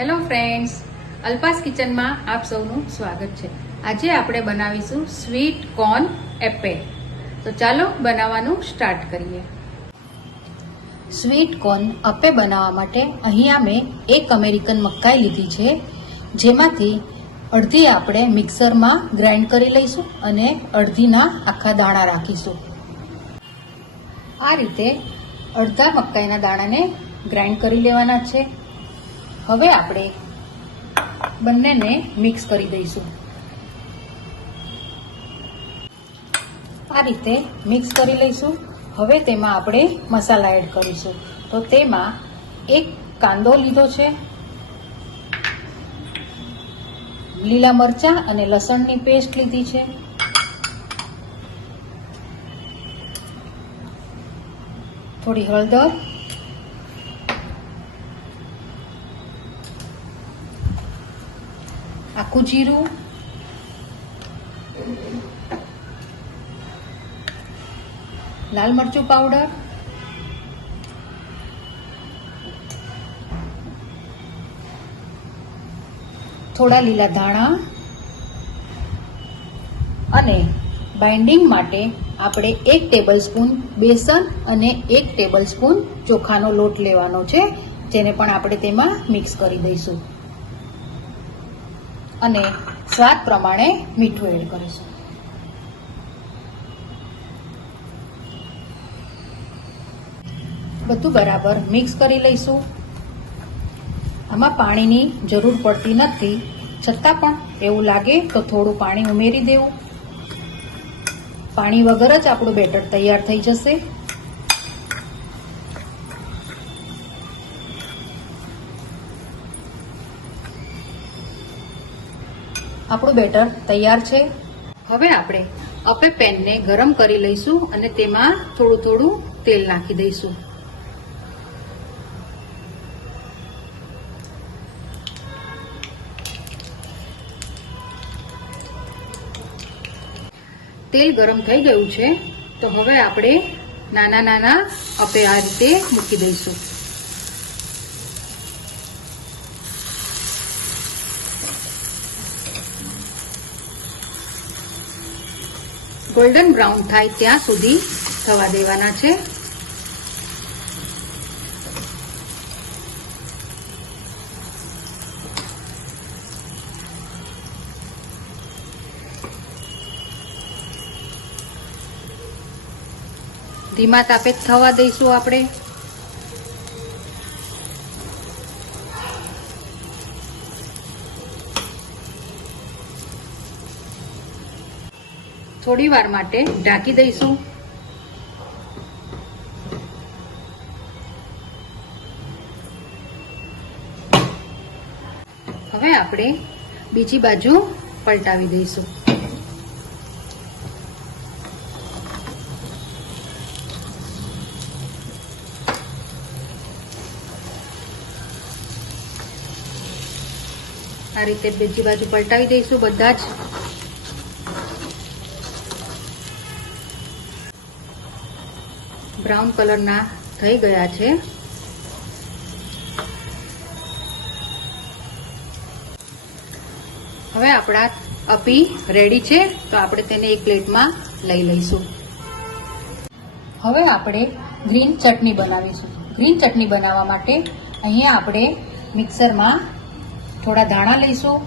Hello friends, Alpa's કિચનમાં આપ સૌનું સ્વાગત છે। આજે આપણે બનાવીશું સ્વીટ કોર્ન એપે। તો ચાલો બનાવવાનું સ્ટાર્ટ કરીએ। સ્વીટ કોર્ન અપે બનાવવા માટે અહીંયા મેં એક અમેરિકન મકાઈ લીધી છે, જેમાંથી અડધી આપણે મિક્સરમાં ગ્રાઇન્ડ કરી લઈશું અને અડધીના આખા દાણા રાખીશું। આ રીતે અડધા મકાઈના દાણાને ગ્રાઇન્ડ કરી લેવાના છે। હવે આપણે બંનેને મિક્સ કરી દઈશું। આ રીતે મિક્સ કરી લઈશું। હવે તેમાં આપણે મસાલા એડ કરીશું। તો તેમાં એક કાંદો લીધો છે, લીલા મરચાં અને લસણની પેસ્ટ લીધી છે, થોડી હળદર, આખું જીરું, લાલ મરચું પાવડર, થોડા લીલા ધાણા અને બાઇન્ડિંગ માટે આપણે 1 ટેબલસ્પૂન બેસન અને 1 ટેબલસ્પૂન ચોખાનો લોટ લેવાનો છે, જેને પણ આપણે તેમાં મિક્સ કરી દઈશું અને સ્વાદ પ્રમાણે મીઠું એડ કરીશું। બધું બરાબર મિક્સ કરી લઈશું। આમાં પાણીની જરૂર પડતી નથી, છતાં પણ એવું લાગે તો થોડું પાણી ઉમેરી દેવું। પાણી વગર જ આપણું બેટર તૈયાર થઈ જશે। આપણું બેટર તૈયાર છે। હવે આપણે અપે પેનને ગરમ કરી લઈશું અને તેમાં થોડું થોડું તેલ નાખી દઈશું। તેલ ગરમ થઈ ગયું છે, તો હવે આપણે નાના નાના અપે આ રીતે મૂકી દઈશું। ગોલ્ડન બ્રાઉન થાય ત્યાં સુધી થવા દેવાના છે। ધીમા તાપે થવા દઈશું આપણે। થોડી વાર માટે ઢાંકી દઈશું। હવે આપણે બીજી બાજુ પલટાવી દઈશું। આ રીતે બીજી બાજુ પલટાવી દઈશું બધા જ। બ્રાઉન કલરના થઈ ગયા છે। હવે આપણા અપી રેડી છે, તો આપણે તેને એક પ્લેટમાં લઈ લઈશું। હવે આપણે ગ્રીન ચટણી બનાવીશું। ગ્રીન ચટણી બનાવવા માટે અહીંયા આપણે મિક્સરમાં થોડા ધાણા લઈશું,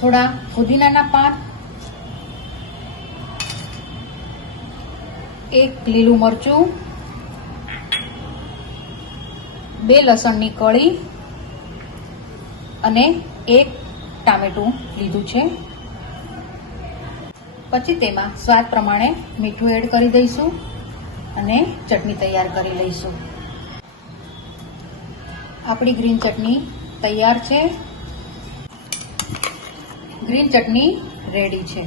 થોડા ફુદીનાના પાન, એક લીલું મરચું, 2 લસણની કળી અને 1 ટામેટું લીધું છે। પછી તેમાં સ્વાદ પ્રમાણે મીઠું એડ કરી દઈશું અને ચટણી તૈયાર કરી લઈશું। આપણી ગ્રીન ચટણી તૈયાર છે। ગ્રીન ચટણી રેડી છે।